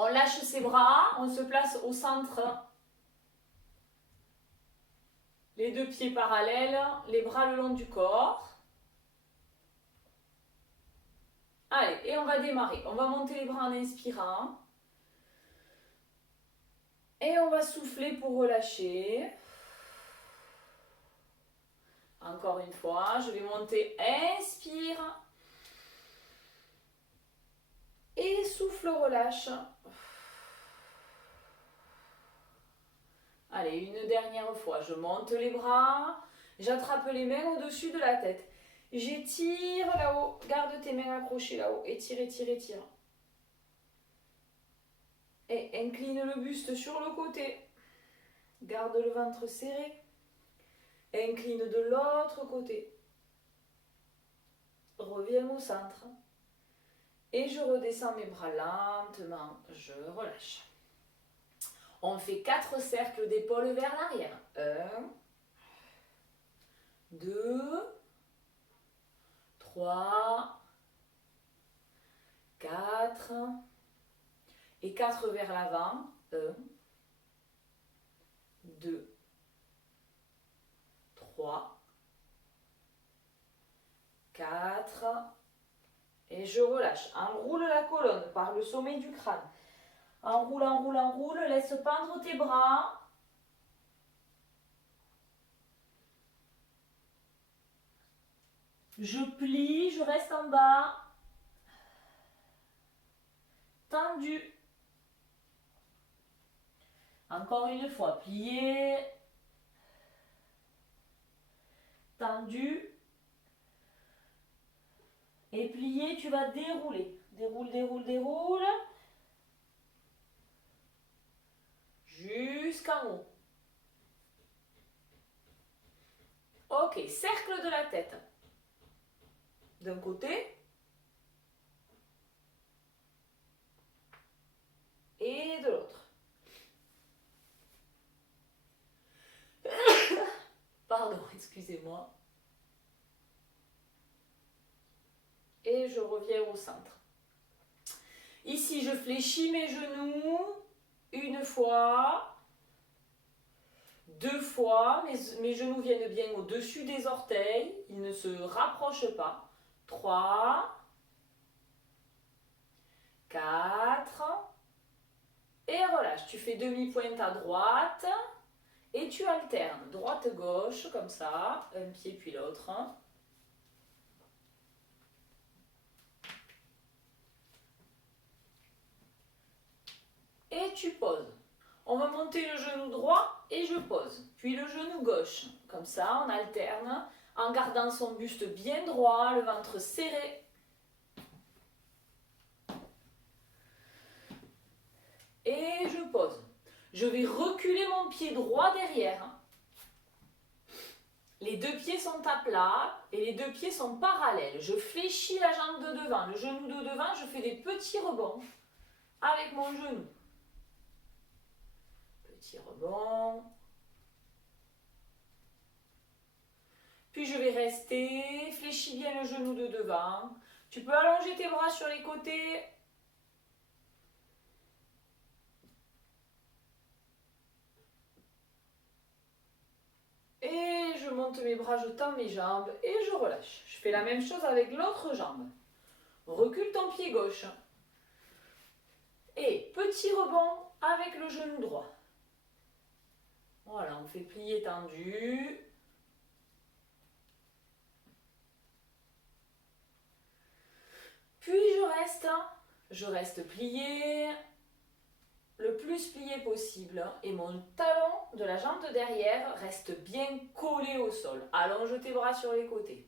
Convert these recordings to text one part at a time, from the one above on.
On lâche ses bras, on se place au centre. Les deux pieds parallèles, les bras le long du corps. Allez, et on va démarrer. On va monter les bras en inspirant. Et on va souffler pour relâcher. Encore une fois, je vais monter, inspire. Et souffle, relâche. Allez, une dernière fois. Je monte les bras. J'attrape les mains au-dessus de la tête. J'étire là-haut. Garde tes mains accrochées là-haut. Étire, étire, étire. Et incline le buste sur le côté. Garde le ventre serré. Incline de l'autre côté. Reviens au centre. Et je redescends mes bras lentement. Je relâche. On fait 4 cercles d'épaule vers l'arrière. 1, 2, 3, 4. Et 4 vers l'avant. 1, 2, 3, 4. Et je relâche. Enroule la colonne par le sommet du crâne. Enroule, enroule, enroule. Laisse pendre tes bras. Je plie, je reste en bas. Tendu. Encore une fois, plié. Tendu. Et plié, tu vas dérouler. Déroule, déroule, déroule. Jusqu'en haut. Ok, cercle de la tête. D'un côté. Et de l'autre. Pardon, excusez-moi. Et je reviens au centre. Ici, je fléchis mes genoux. Une fois. 2 fois. Mes genoux viennent bien au-dessus des orteils. Ils ne se rapprochent pas. 3. 4. Et relâche. Tu fais demi-pointe à droite. Et tu alternes. Droite-gauche, comme ça. Un pied puis l'autre. Et tu poses. On va monter le genou droit et je pose. Puis le genou gauche. Comme ça, on alterne en gardant son buste bien droit, le ventre serré. Et je pose. Je vais reculer mon pied droit derrière. Les deux pieds sont à plat et les deux pieds sont parallèles. Je fléchis la jambe de devant, le genou de devant, je fais des petits rebonds avec mon genou. Petit rebond. Puis je vais rester, fléchis bien le genou de devant. Tu peux allonger tes bras sur les côtés. Et je monte mes bras, je tends mes jambes et je relâche. Je fais la même chose avec l'autre jambe. Recule ton pied gauche. Et petit rebond avec le genou droit. Voilà, on fait plier tendu. Puis je reste plié, le plus plié possible. Et mon talon de la jambe de derrière reste bien collé au sol. Allonge tes bras sur les côtés.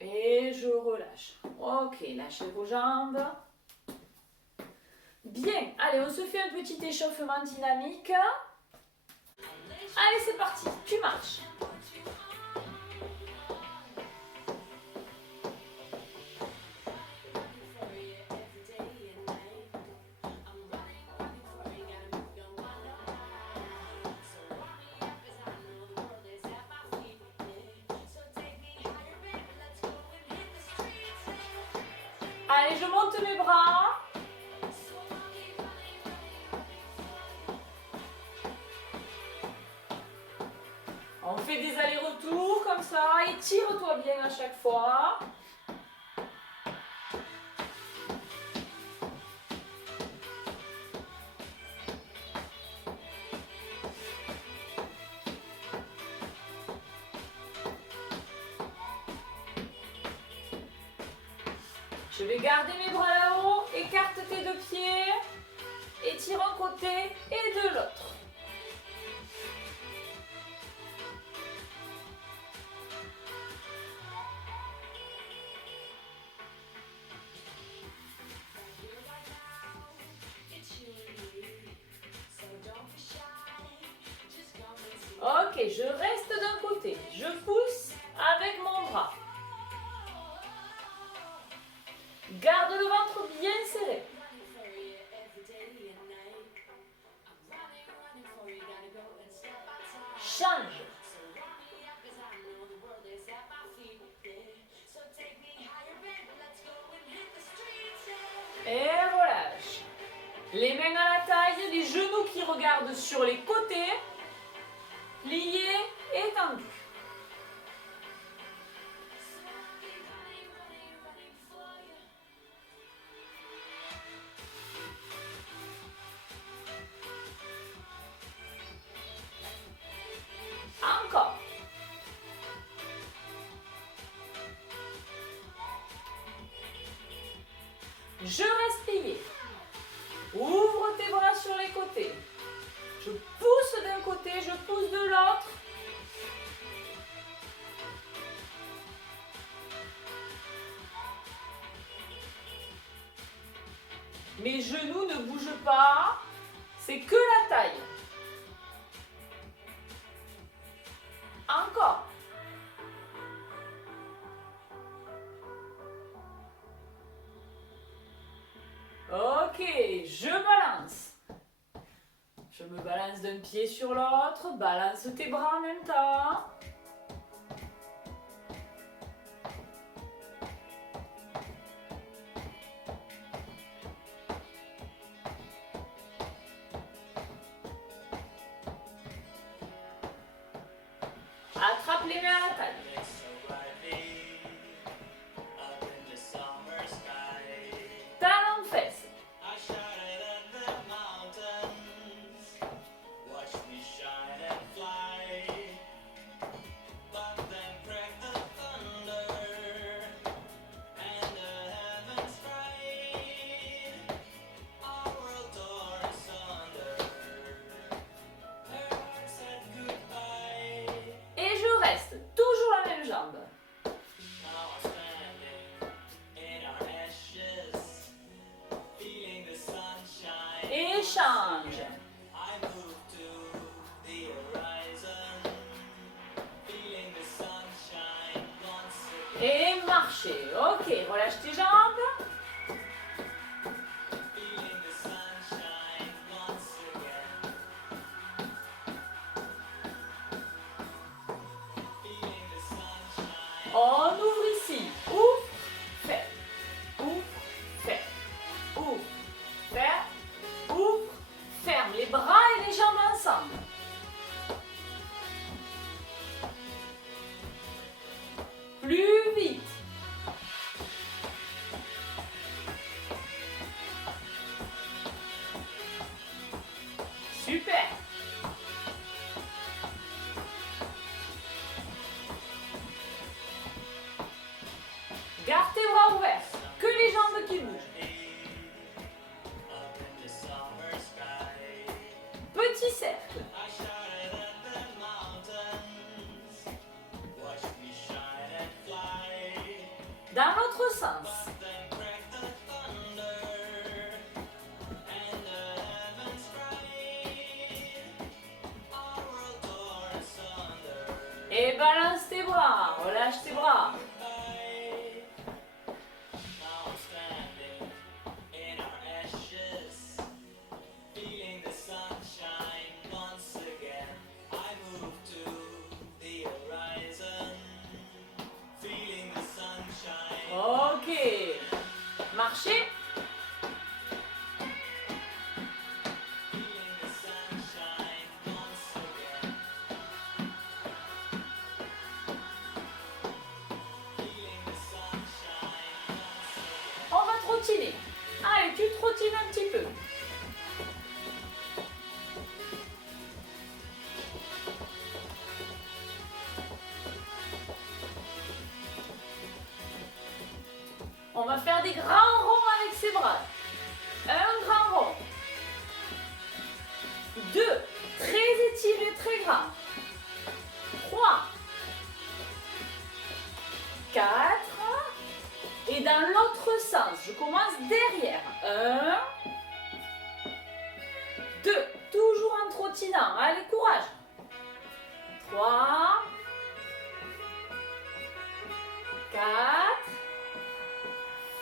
Et je relâche. Ok, lâchez vos jambes. Bien, allez, on se fait un petit échauffement dynamique. Allez, c'est parti, tu marches. Allez, je monte mes bras. On fait des allers-retours comme ça. Étire-toi bien à chaque fois. Je vais garder mes bras là-haut, écarte tes deux pieds, étire un côté et de l'autre. Ok, je reste d'un côté, je pousse avec mon bras. Garde le ventre bien serré. Change. Et relâche. Les mains à la taille, les genoux qui regardent sur les côtés, pliés et tendus. Encore. Je reste plié. Ouvre tes bras sur les côtés. Je pousse d'un côté, je pousse de l'autre. Mes genoux ne bougent pas. C'est que la taille. Encore. Ok, je balance. Je me balance d'un pied sur l'autre. Balance tes bras en même temps. Attrape les mains à la taille. Talons de fesses. Et je reste toujours la même jambe. Et change. Et marcher. Ok, relâche tes jambes. On ouvre ici. Ouvre, ferme. Ouvre, ferme. Ouvre, ferme. Ouvre, ferme. Les bras et les jambes ensemble. Plus vite. Super. Garde tes bras ouverts. Que les jambes qui bougent. Petit cercle. Dans l'autre sens. Et balance tes bras, relâche tes bras. Ok. Marche marcher. On va trottiner. Allez, tu trottines un petit peu. On va faire des grands ronds avec ses bras. Un grand rond. 2, très étiré, très grand. 3, 4. Et dans l'autre sens, je commence derrière. 1, 2, toujours en trottinant. Allez, courage. 3, 4.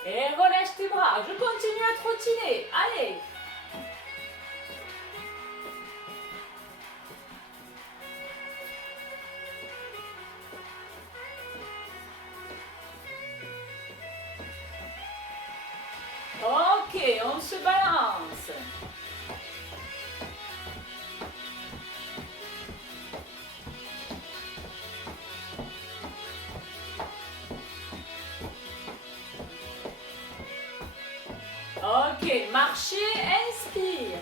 Et relâche tes bras. Je continue à trottiner. Allez. Ok, on se balance. Ok, marcher, inspire.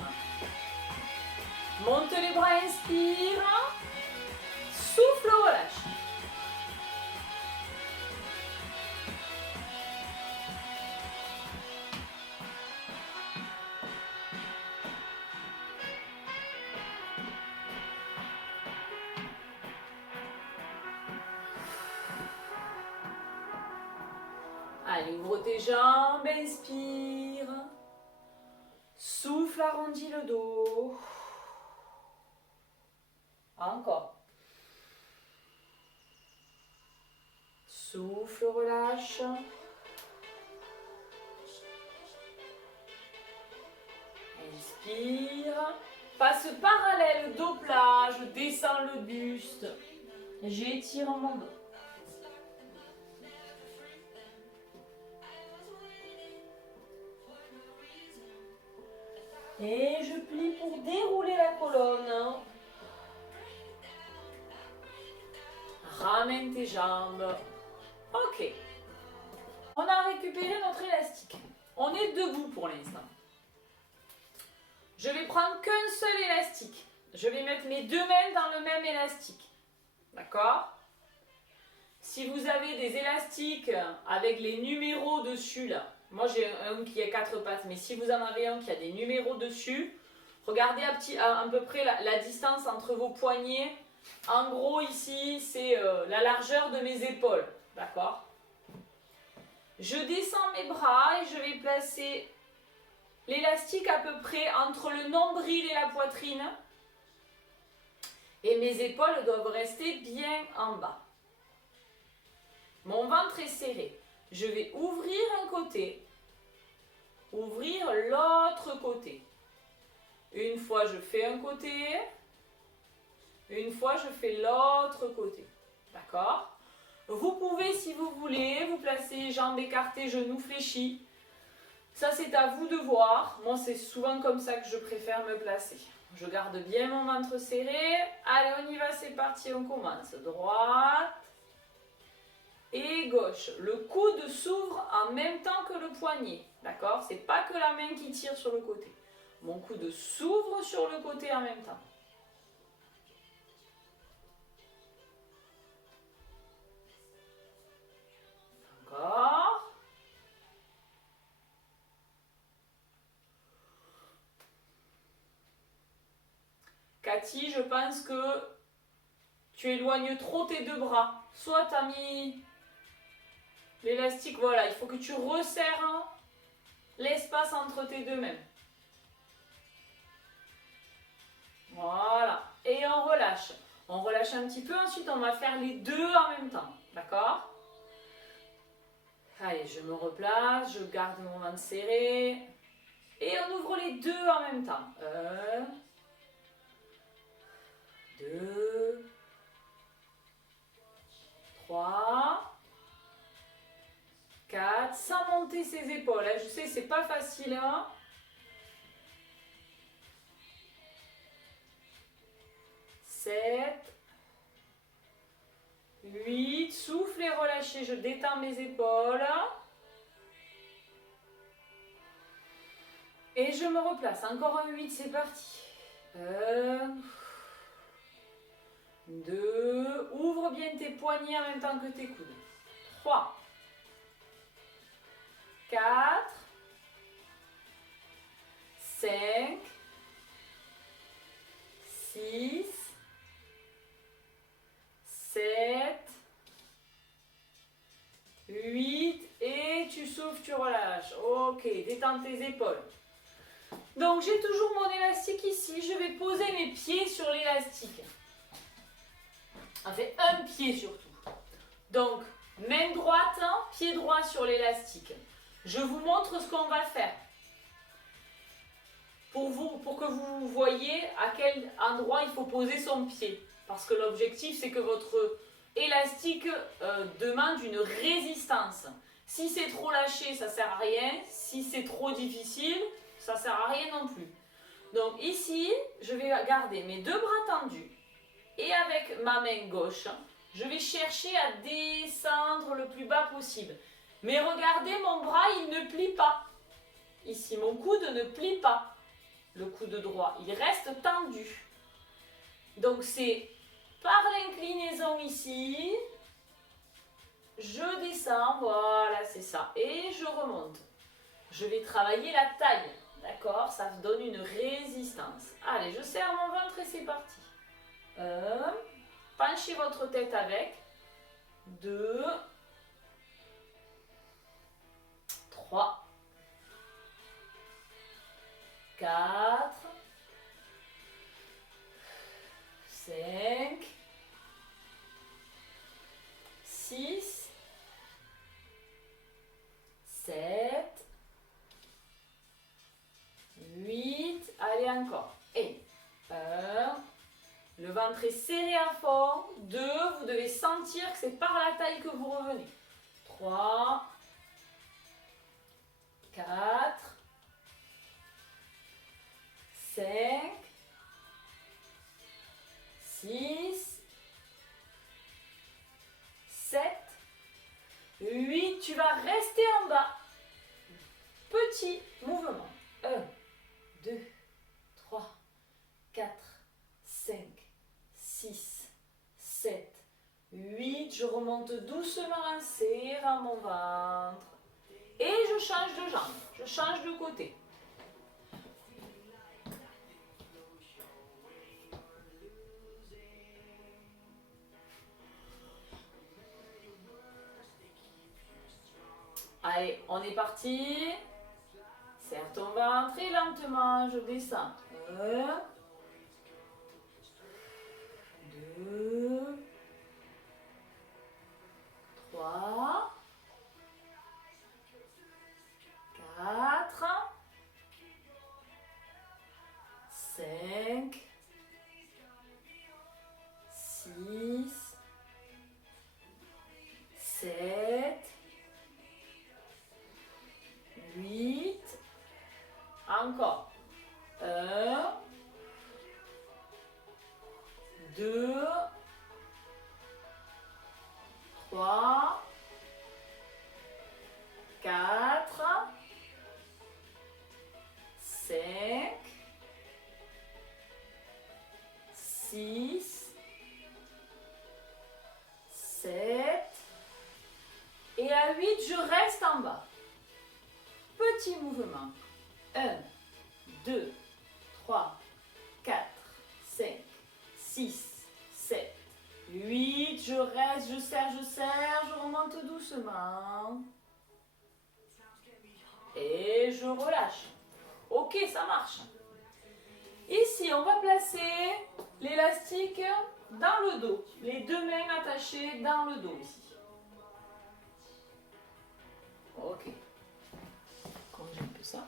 Monte les bras, inspire. Souffle, relâche. Allez, ouvre tes jambes, inspire. Souffle, arrondis le dos. Encore. Souffle, relâche. Inspire. Passe parallèle, dos plat, je descends le buste. J'étire mon dos. Et je plie pour dérouler la colonne. Ramène tes jambes. Ok. On a récupéré notre élastique. On est debout pour l'instant. Je vais prendre qu'un seul élastique. Je vais mettre mes deux mains dans le même élastique. D'accord? Si vous avez des élastiques avec les numéros dessus là, moi j'ai un qui a 4 pattes, mais si vous en avez un qui a des numéros dessus, regardez à peu près la distance entre vos poignets. En gros ici c'est la largeur de mes épaules, d'accord? Je descends mes bras et je vais placer l'élastique à peu près entre le nombril et la poitrine. Et mes épaules doivent rester bien en bas. Mon ventre est serré. Je vais ouvrir un côté, ouvrir l'autre côté. Une fois, je fais un côté. Une fois, je fais l'autre côté. D'accord? Vous pouvez, si vous voulez, vous placer jambes écartées, genoux fléchis. Ça, c'est à vous de voir. Moi, c'est souvent comme ça que je préfère me placer. Je garde bien mon ventre serré. Allez, on y va, c'est parti, on commence. Droite et gauche. Le coude s'ouvre en même temps que le poignet. D'accord? C'est pas que la main qui tire sur le côté. Mon coude s'ouvre sur le côté en même temps. Encore. Cathy, je pense que tu éloignes trop tes deux bras. Soit tu as mis l'élastique, voilà, il faut que tu resserres l'espace entre tes deux mains. Voilà. Et on relâche. On relâche un petit peu, ensuite on va faire les deux en même temps. D'accord? Allez, je me replace, je garde mon ventre serré. Et on ouvre les deux en même temps. 1, 2, 3, 4, sans monter ses épaules. Hein. Je sais, c'est pas facile. Hein. 7, 8, souffle et relâchez, je détends mes épaules. Et je me replace, encore un 8, c'est parti. 1, 2, ouvre bien tes poignets en même temps que tes coudes. 3, 4, 5, 6, 7, 8, et tu souffles, tu relâches. Ok, détends tes épaules. Donc j'ai toujours mon élastique ici, je vais poser mes pieds sur l'élastique. Enfin, un pied surtout. Donc, main droite, pied droit sur l'élastique. Je vous montre ce qu'on va faire. Pour que vous voyez à quel endroit il faut poser son pied. Parce que l'objectif, c'est que votre élastique demande une résistance. Si c'est trop lâché, ça ne sert à rien. Si c'est trop difficile, ça ne sert à rien non plus. Donc ici, je vais garder mes deux bras tendus. Et avec ma main gauche, je vais chercher à descendre le plus bas possible. Mais regardez, mon bras, il ne plie pas. Ici, mon coude ne plie pas. Le coude droit, il reste tendu. Donc c'est par l'inclinaison ici, je descends, voilà, c'est ça. Et je remonte. Je vais travailler la taille, d'accord? Ça me donne une résistance. Allez, je serre mon ventre et c'est parti. 1, penchez votre tête avec. 2, 3, 4, 5, 6, 7, 8, allez encore. Et 1, le ventre est serré à fond. 2, vous devez sentir que c'est par la taille que vous revenez. 3, 4, 5, 6, 7, 8, tu vas rester en bas. Petit mouvement. 1, 2, 3, 4, 5, 6, 7, 8. Je remonte doucement en serrant mon ventre. Et je change de jambe. Je change de côté. Allez, on est parti. Serre ton ventre et lentement, je descends. 1, 2, 3, 4, 5, 6, 7, 8, encore. 1, 2, 3, 4, 5, 6, 7, et à 8, je reste en bas. Petit mouvement. 1, 2, 3, 4, 5, 6, 7, 8. Je reste, je serre, je remonte doucement. Et je relâche. Ok, ça marche. Ici, on va placer l'élastique dans le dos. Les deux mains attachées dans le dos ici. Ok. J'ai un peu ça.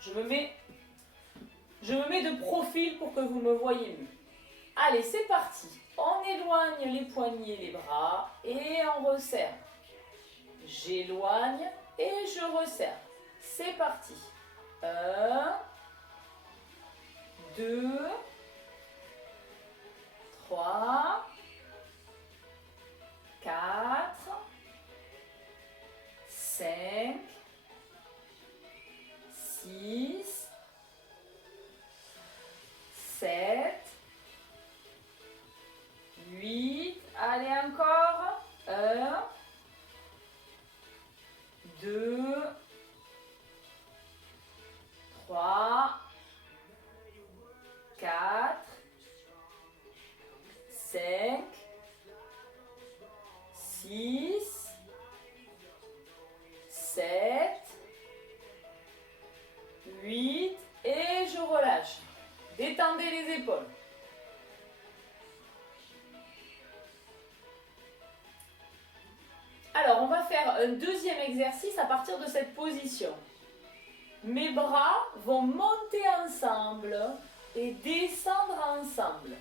Je me mets Je me mets de profil pour que vous me voyez mieux. Allez, c'est parti. On éloigne les poignets, les bras et on resserre. J'éloigne et je resserre. C'est parti. 1, 2, 3, 4, 5, 6, 7, 8, allez encore, 1, 2, 3, 4, 5, 6, 7, 8 et je relâche. Détendez les épaules. Alors, on va faire un deuxième exercice à partir de cette position. Mes bras vont monter ensemble et descendre ensemble.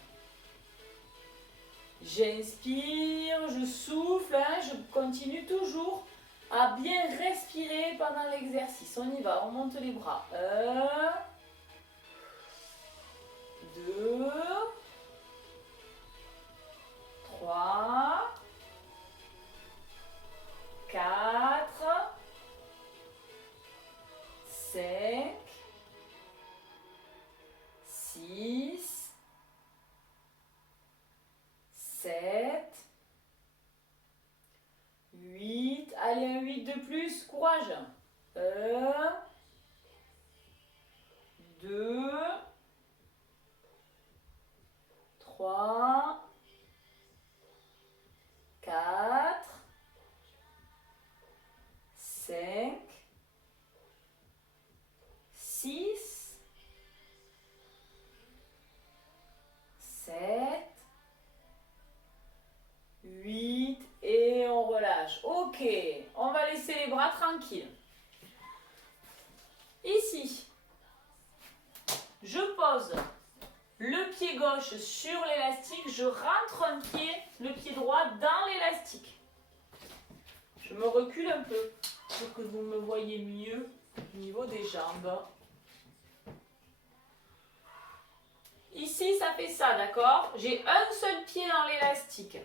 J'inspire, je souffle, je continue toujours à bien respirer pendant l'exercice. On y va, on monte les bras. 1, 2, 3, 4, 5, 6, 7, 8, allez un 8 de plus, courage. 1, 2, 3, 4, 5, 6, 7, 8 et on relâche. Ok, on va laisser les bras tranquilles. Ici, je pose le pied gauche sur l'élastique, je rentre le pied droit dans l'élastique. Je me recule un peu pour que vous me voyez mieux au niveau des jambes. Ici, ça fait ça, d'accord? J'ai un seul pied dans l'élastique.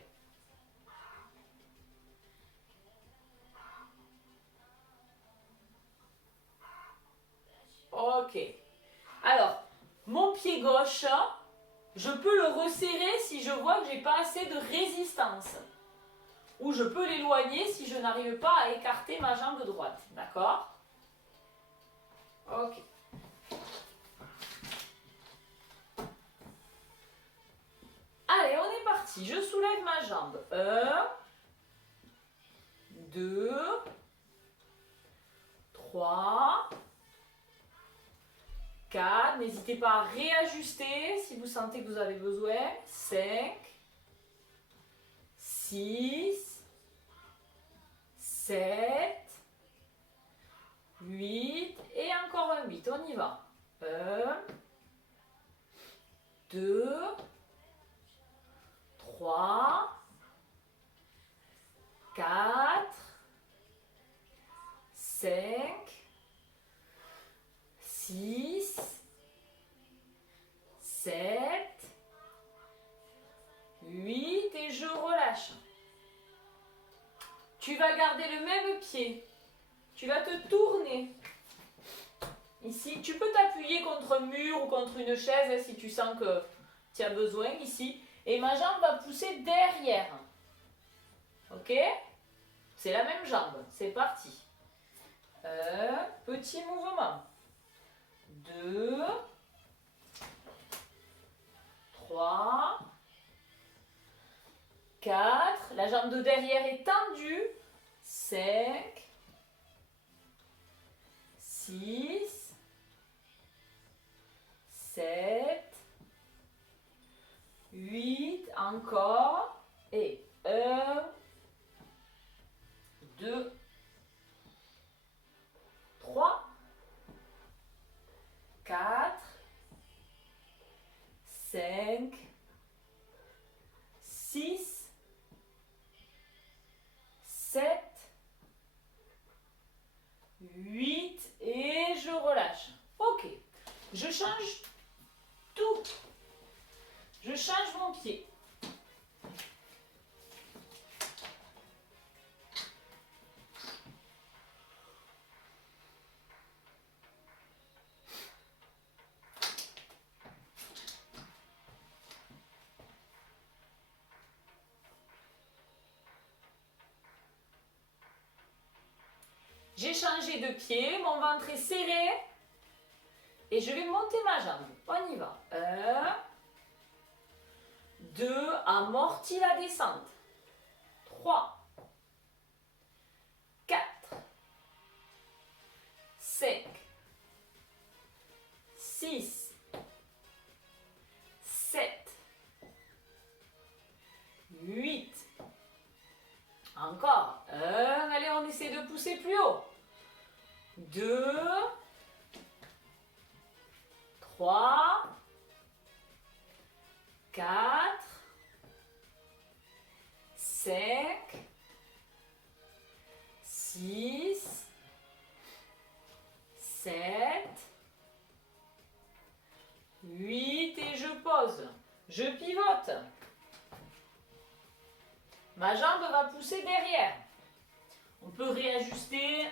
Ok. Alors, mon pied gauche, je peux le resserrer si je vois que j'ai pas assez de résistance. Ou je peux l'éloigner si je n'arrive pas à écarter ma jambe droite. D'accord? Ok. Allez, on est parti. Je soulève ma jambe. 1, 2, 3, 4. N'hésitez pas à réajuster si vous sentez que vous avez besoin. 5, 6, 7, 8 et encore un 8. On y va. 1, 2, 3, 4, 5, 6, 7, 8 et je relâche. Tu vas garder le même pied. Tu vas te tourner. Ici, tu peux t'appuyer contre un mur ou contre une chaise si tu sens que tu as besoin ici. Et ma jambe va pousser derrière. Ok? C'est la même jambe. C'est parti. Un petit mouvement. 2, 3, 4. La jambe de derrière est tendue. 5, 6, 7, 8, encore. Et 1, 2, 3, 4, 8 et je relâche. Ok, je change tout. Je change mon pied. J'ai changé de pied, mon ventre est serré et je vais monter ma jambe. On y va. 1, 2, amortis la descente. 3, 4, 5, 6, 7, 8. Encore. 1, allez, on essaie de pousser plus haut. 2, 3, 4, 5, 6, 7, 8 et je pose. Je pivote. Ma jambe va pousser derrière. On peut réajuster.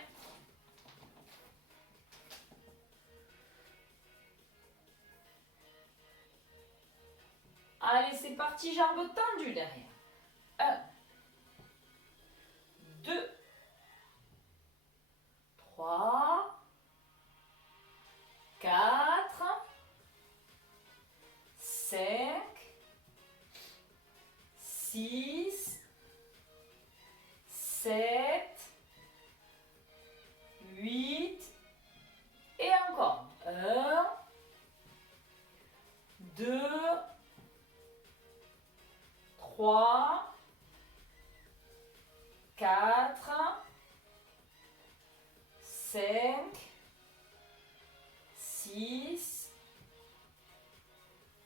Allez, c'est parti, jambes tendues derrière. 1, 2, 3, 4, 5, 6, 7, 8 et encore. 1, 2, 3, 4, 5, 6,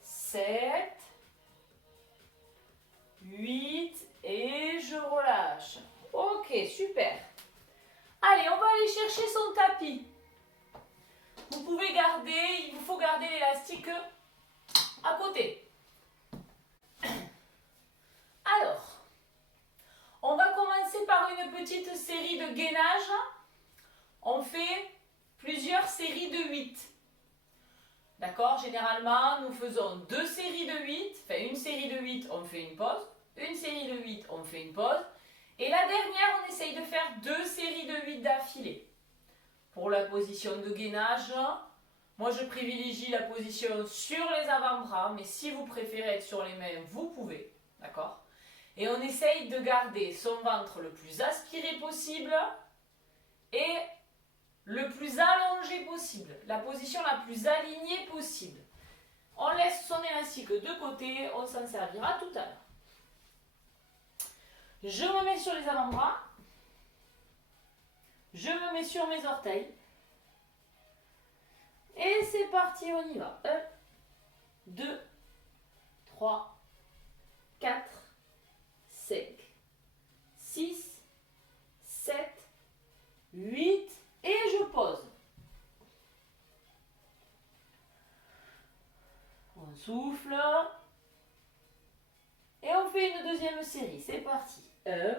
7, 8 et je relâche. Ok, super. Allez, on va aller chercher son tapis. Vous pouvez garder, il vous faut garder l'élastique à côté. Alors, on va commencer par une petite série de gainage. On fait plusieurs séries de 8. D'accord? Généralement, nous faisons 2 séries de 8. Enfin, une série de 8, on fait une pause. Une série de 8, on fait une pause. Et la dernière, on essaye de faire 2 séries de 8 d'affilée. Pour la position de gainage, moi je privilégie la position sur les avant-bras, mais si vous préférez être sur les mains, vous pouvez. D'accord? Et on essaye de garder son ventre le plus aspiré possible et le plus allongé possible. La position la plus alignée possible. On laisse son élastique de côté, on s'en servira tout à l'heure. Je me mets sur les avant-bras. Je me mets sur mes orteils. Et c'est parti, on y va. 1, 2, 3, 4, 5, 6, 7, 8 et je pose. On souffle. Et on fait une deuxième série. C'est parti. 1,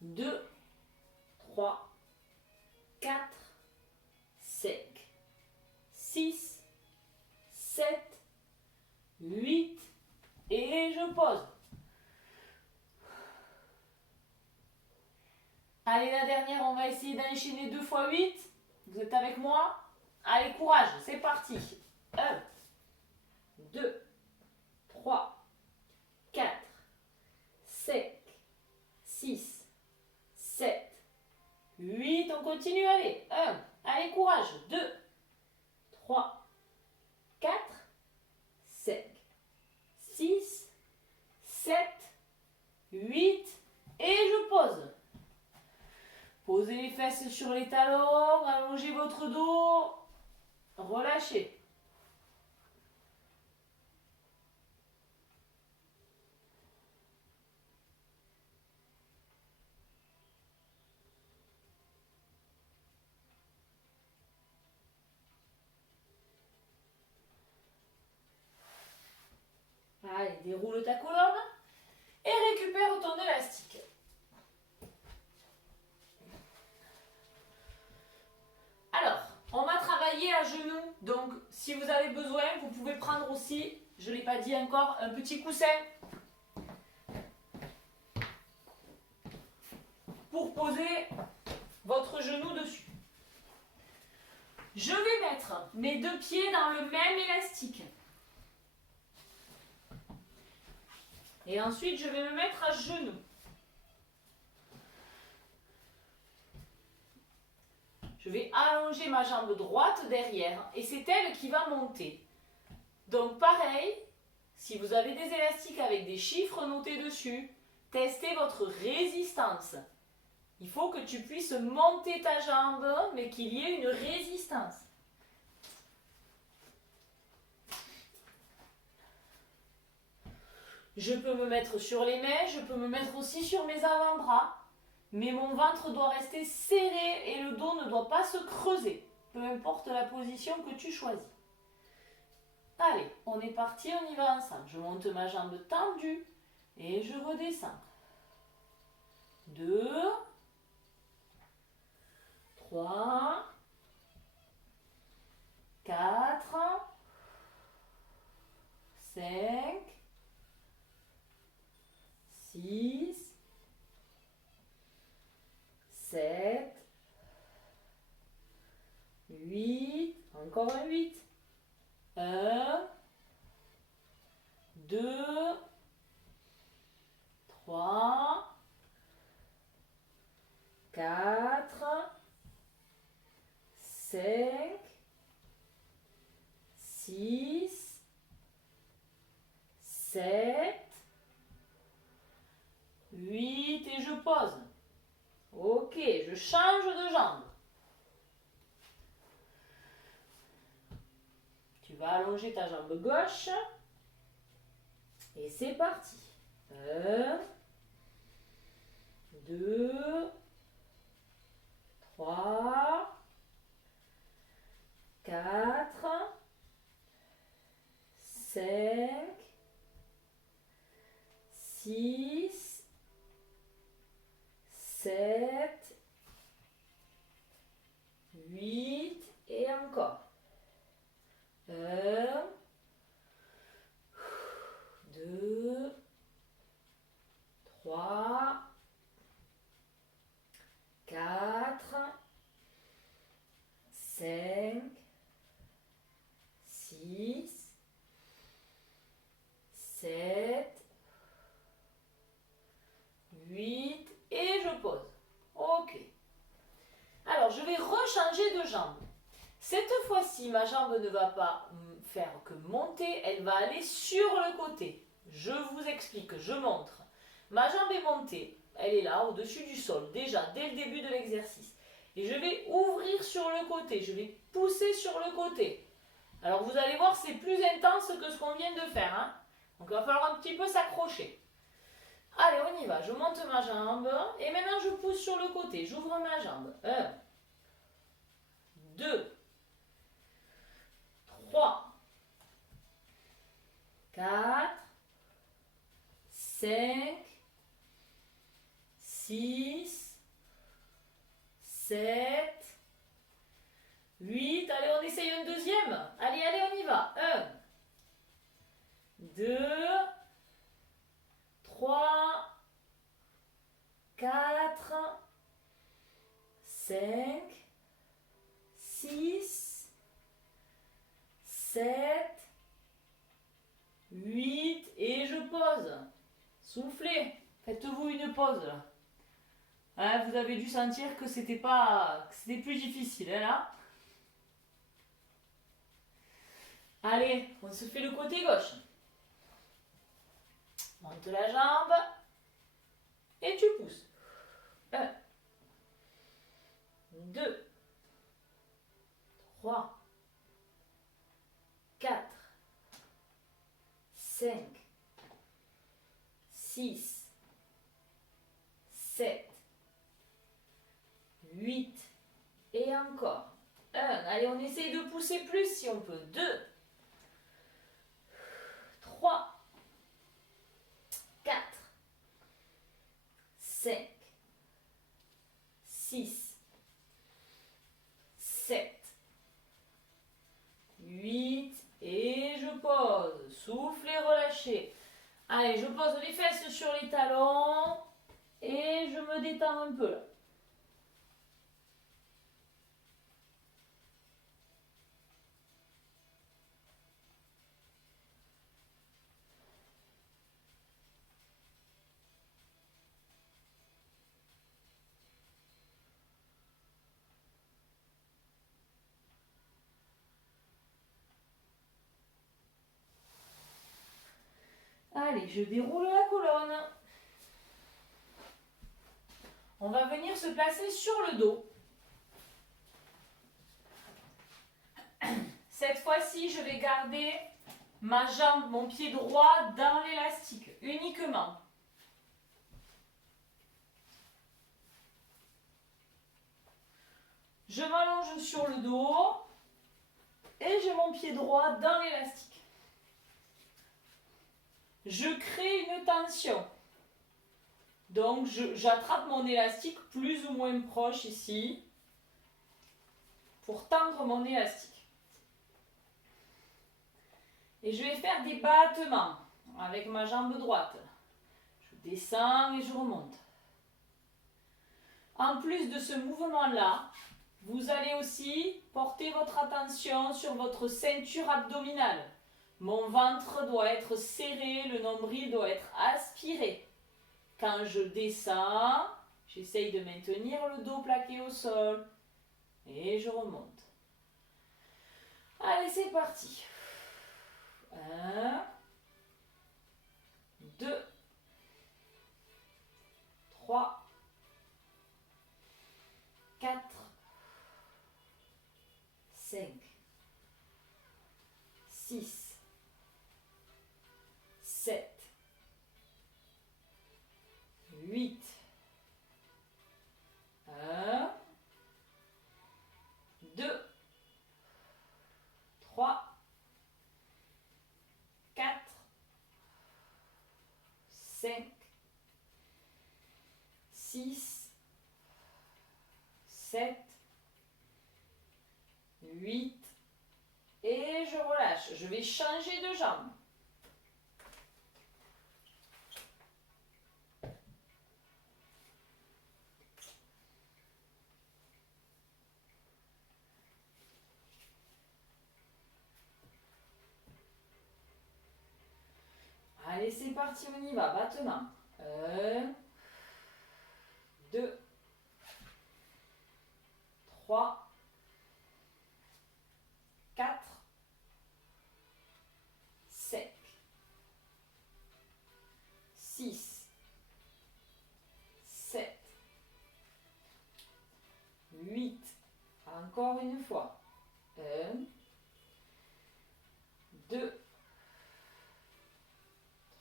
2, 3, 4, 5, 6, 7, 8 et je pose. Allez, la dernière, on va essayer d'enchaîner 2 fois 8. Vous êtes avec moi? Allez, courage, c'est parti. 1, 2, 3, 4, 5, 6, 7, 8. On continue, allez. 1, allez, courage. 2, 3, 4, 5, 6, 7, 8 et je pose. Posez les fesses sur les talons, allongez votre dos, relâchez. déroule ta colonne et récupère ton élastique. Alors, on va travailler à genoux, donc si vous avez besoin, vous pouvez prendre aussi, je ne l'ai pas dit encore, un petit coussin pour poser votre genou dessus. Je vais mettre mes deux pieds dans le même élastique. Et ensuite, je vais me mettre à genoux. Je vais allonger ma jambe droite derrière et c'est elle qui va monter. Donc pareil, si vous avez des élastiques avec des chiffres notés dessus, testez votre résistance. Il faut que tu puisses monter ta jambe, mais qu'il y ait une résistance. Je peux me mettre sur les mains, je peux me mettre aussi sur mes avant-bras, mais mon ventre doit rester serré et le dos ne doit pas se creuser, peu importe la position que tu choisis. Allez, on est parti, on y va ensemble. Je monte ma jambe tendue et je redescends. 2, 3, 4, 5, 6, 7, 8, encore un 8. 1, 2, 3, 4, 5, 6, 7, 8 et je pose. Ok, je change de jambe. Tu vas allonger ta jambe gauche. Et c'est parti. 1, 2, 3, 4, 5, 6, 7, 8 et encore. 1, 2, 3, 4, 5, 6, 7, 8 et je pose. Ok. Alors, je vais rechanger de jambe. Cette fois-ci, ma jambe ne va pas faire que monter, elle va aller sur le côté. Je vous explique, je montre. Ma jambe est montée, elle est là, au-dessus du sol, déjà, dès le début de l'exercice. Et je vais ouvrir sur le côté, je vais pousser sur le côté. Alors vous allez voir, c'est plus intense que ce qu'on vient de faire. Hein. Donc il va falloir un petit peu s'accrocher. Allez, on y va, je monte ma jambe et maintenant je pousse sur le côté, j'ouvre ma jambe. 1, 2, 3, 4, 5, 6, 7, 8. Allez, on essaye un deuxième. Allez, allez, on y va. 1, 2, 3, 4, 5, 6, 7, 8 et je pose. Soufflez. Faites-vous une pause là. Hein, vous avez dû sentir que c'était plus difficile hein, là. Allez, on se fait le côté gauche. Monte la jambe et tu pousses. 1, 2, 3, 4, 5, 6, 7, 8 et encore. 1. Allez, on essaye de pousser plus si on peut. 2, 3, 7, 8, et je pose. Soufflez, relâchez. Allez, je pose les fesses sur les talons et je me détends un peu là. Allez, je déroule la colonne. On va venir se placer sur le dos. Cette fois-ci, je vais garder ma jambe, mon pied droit dans l'élastique, uniquement. Je m'allonge sur le dos et j'ai mon pied droit dans l'élastique. Je crée une tension. Donc, j'attrape mon élastique plus ou moins proche ici pour tendre mon élastique. Et je vais faire des battements avec ma jambe droite. Je descends et je remonte. En plus de ce mouvement-là, vous allez aussi porter votre attention sur votre ceinture abdominale. Mon ventre doit être serré, le nombril doit être aspiré. Quand je descends, j'essaye de maintenir le dos plaqué au sol et je remonte. Allez, c'est parti. 1, 2, 3, 4, 5, 6, 7, 8, 1, 2, 3, 4, 5, 6, 7, 8, et je relâche. Je vais changer de jambe. Allez, c'est parti, on y va. Battement. 1, 2, 3, 4, 5, 6, 7, 8. Encore une fois. 1, 2,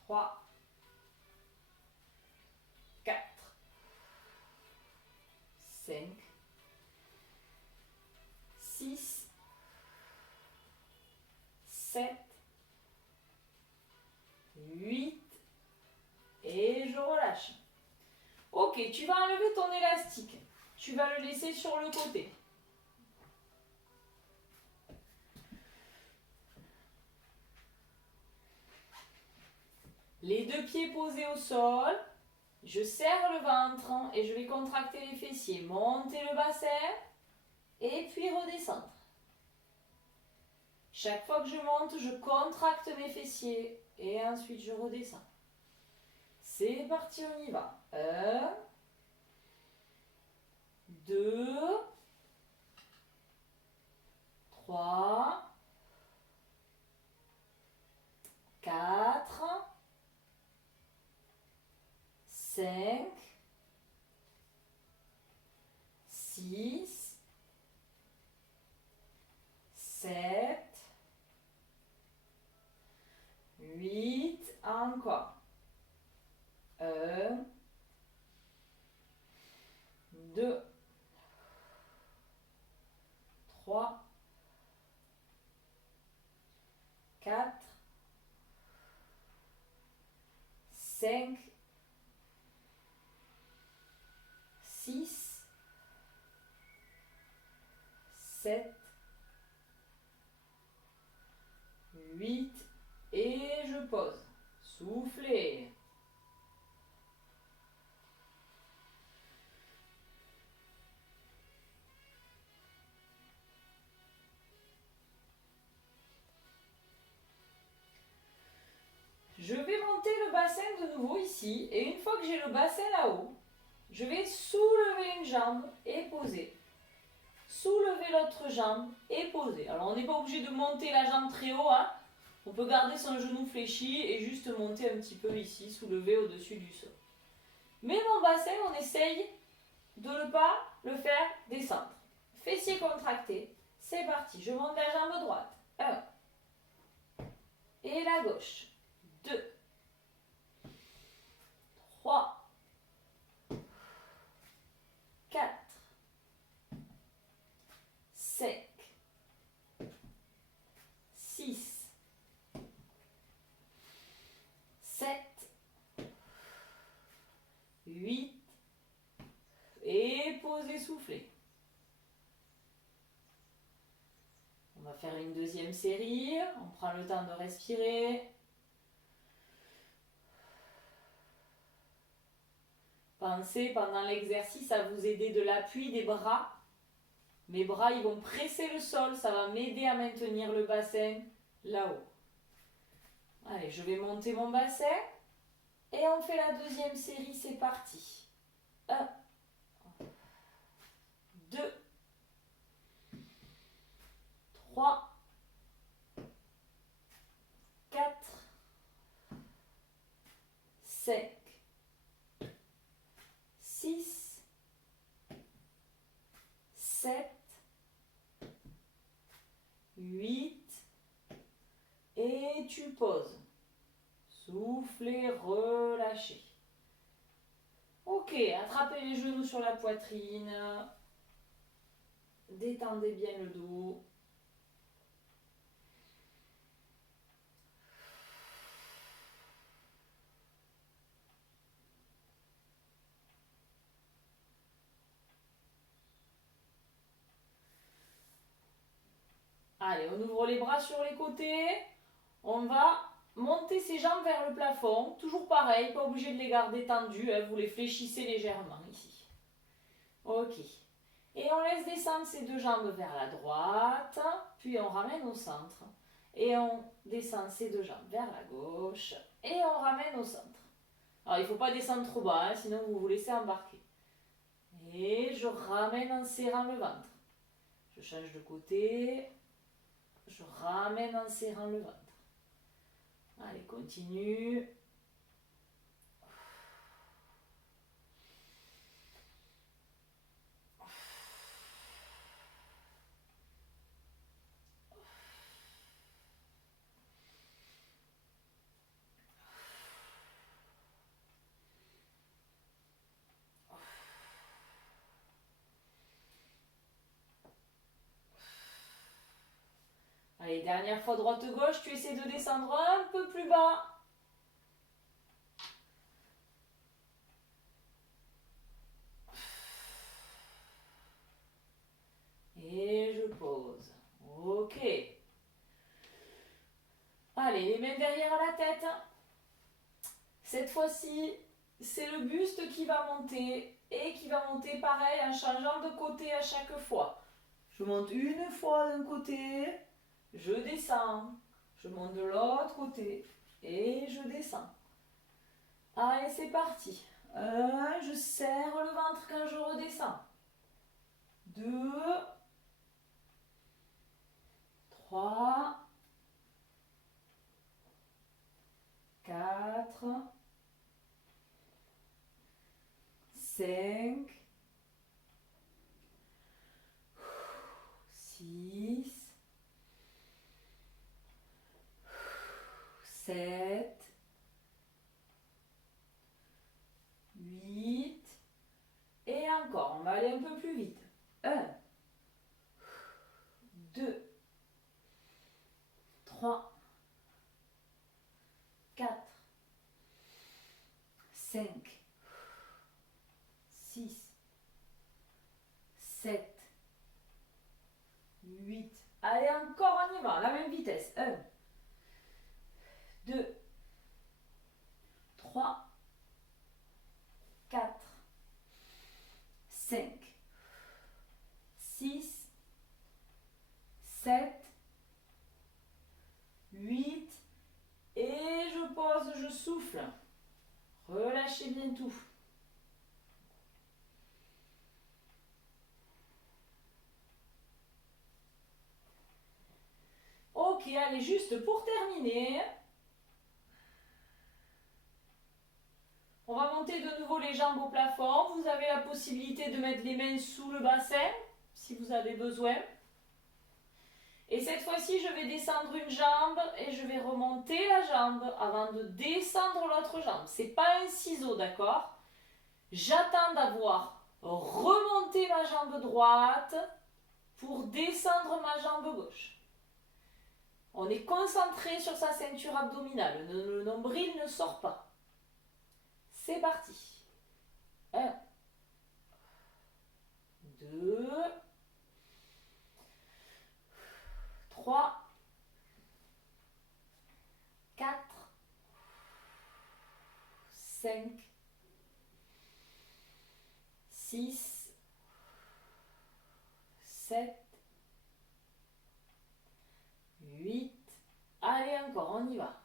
3, 4, 5, 6, 7, 8, et je relâche. Ok, tu vas enlever ton élastique. Tu vas le laisser sur le côté. Les deux pieds posés au sol. Je serre le ventre et je vais contracter les fessiers. Monter le bassin et puis redescendre. Chaque fois que je monte, je contracte mes fessiers et ensuite je redescends. C'est parti, on y va. 1, 2, 3, 4, 5, 6, 7, 8, encore. 1, 2, 3, 4, 5, 6, 7, 8 et je pose. Soufflez. Je vais monter le bassin de nouveau ici et une fois que j'ai le bassin là-haut, je vais soulever une jambe et poser. Soulever l'autre jambe et poser. Alors on n'est pas obligé de monter la jambe très haut, hein. On peut garder son genou fléchi et juste monter un petit peu ici, soulever au-dessus du sol. Mais mon bassin, on essaye de ne pas le faire descendre. Fessiers contractés, c'est parti. Je monte la jambe droite. 1. Et la gauche. 2. 3. 4. 5. 6. 7. 8. Et posez, soufflez. On va faire une deuxième série. On prend le temps de respirer. Pensez pendant l'exercice à vous aider de l'appui des bras. Mes bras, ils vont presser le sol. Ça va m'aider à maintenir le bassin là-haut. Allez, je vais monter mon bassin. Et on fait la deuxième série. C'est parti. 1. 2. 3. 4. 5. 6. 7. 8. Et tu poses. Soufflez, relâchez. Ok, attrapez les genoux sur la poitrine. Détendez bien le dos. Allez, on ouvre les bras sur les côtés. On va monter ses jambes vers le plafond. Toujours pareil, pas obligé de les garder tendues. Hein, vous les fléchissez légèrement ici. Ok. Et on laisse descendre ces deux jambes vers la droite. Puis on ramène au centre. Et on descend ces deux jambes vers la gauche. Et on ramène au centre. Alors il ne faut pas descendre trop bas, hein, sinon vous vous laissez embarquer. Et je ramène en serrant le ventre. Je change de côté. Je ramène en serrant le ventre. Allez, continue. Allez, dernière fois droite-gauche, tu essaies de descendre un peu plus bas. Et je pose. Ok. Allez, les mains derrière la tête. Cette fois-ci, c'est le buste qui va monter et qui va monter pareil en changeant de côté à chaque fois. Je monte une fois d'un côté, je descends, je monte de l'autre côté et je descends. Allez, c'est parti. 1, je serre le ventre quand je redescends. 2, 3, 4, 5, 6, 7, 8, et encore, on va aller un peu plus vite. 1, 2, 3, 4, 5, 6, 7, 8. Allez, encore on y va, à la même vitesse. 1, 2, 3, 4, 5, 6, 7, 8. Et je pose, je souffle. Relâchez bien tout. Ok, allez, juste pour terminer, on va monter de nouveau les jambes au plafond. Vous avez la possibilité de mettre les mains sous le bassin, si vous avez besoin. Et cette fois-ci, je vais descendre une jambe et je vais remonter la jambe avant de descendre l'autre jambe. C'est pas un ciseau, d'accord? J'attends d'avoir remonté ma jambe droite pour descendre ma jambe gauche. On est concentré sur sa ceinture abdominale. Le nombril ne sort pas. C'est parti. 1, 2, 3, 4, 5, 6, 7, 8. Allez, encore, on y va.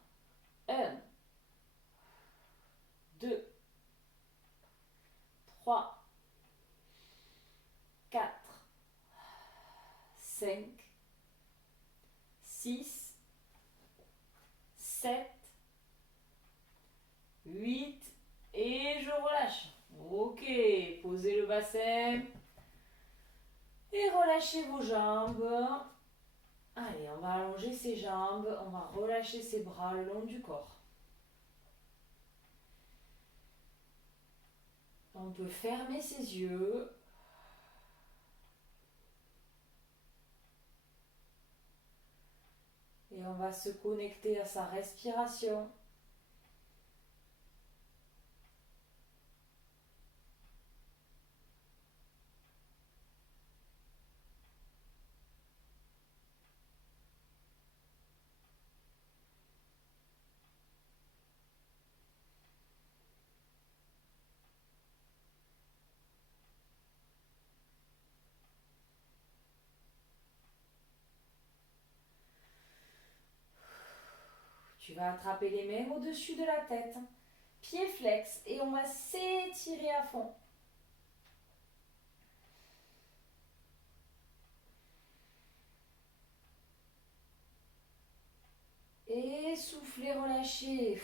1, 2, 3, 4, 5, 6, 7, 8. Et je relâche. Ok, posez le bassin. Et relâchez vos jambes. Allez, on va allonger ses jambes. On va relâcher ses bras le long du corps. On peut fermer ses yeux. Et on va se connecter à sa respiration. Tu vas attraper les mains au-dessus de la tête, pieds flex, et on va s'étirer à fond. Et soufflez, relâchez.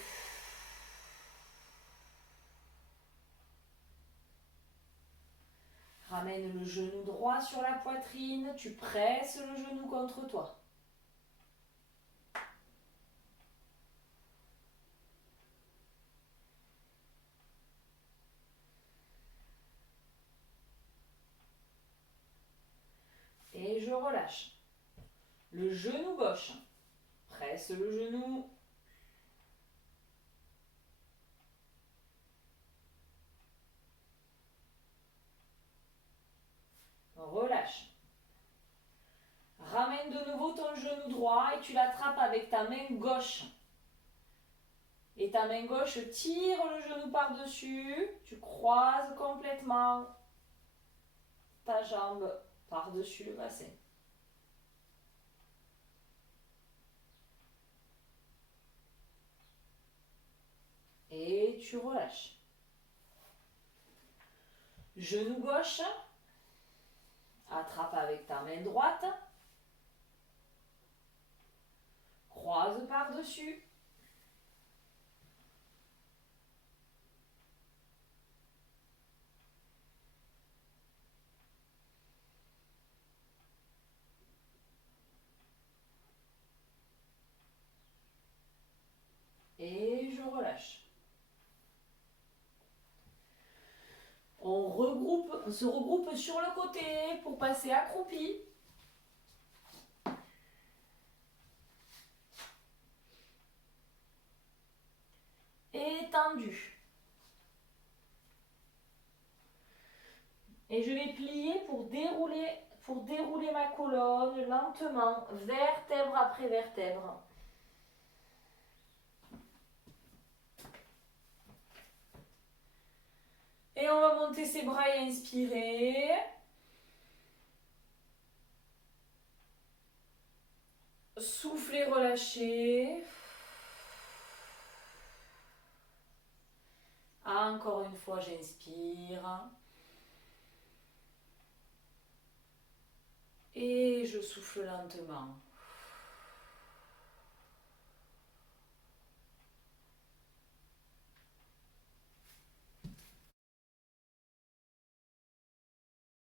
Ramène le genou droit sur la poitrine, tu presses le genou contre toi. Et je relâche. Le genou gauche. Presse le genou. Relâche. Ramène de nouveau ton genou droit et tu l'attrapes avec ta main gauche. Et ta main gauche tire le genou par-dessus. Tu croises complètement ta jambe par-dessus le bassin. Et tu relâches. Genou gauche. Attrape avec ta main droite. Croise par-dessus. Et je relâche. On se regroupe sur le côté pour passer accroupi. Et tendu. Et je vais plier pour dérouler, pour dérouler ma colonne lentement, vertèbre après vertèbre. Et on va monter ses bras et inspirer. Souffler, relâcher. Encore une fois, j'inspire. Et je souffle lentement.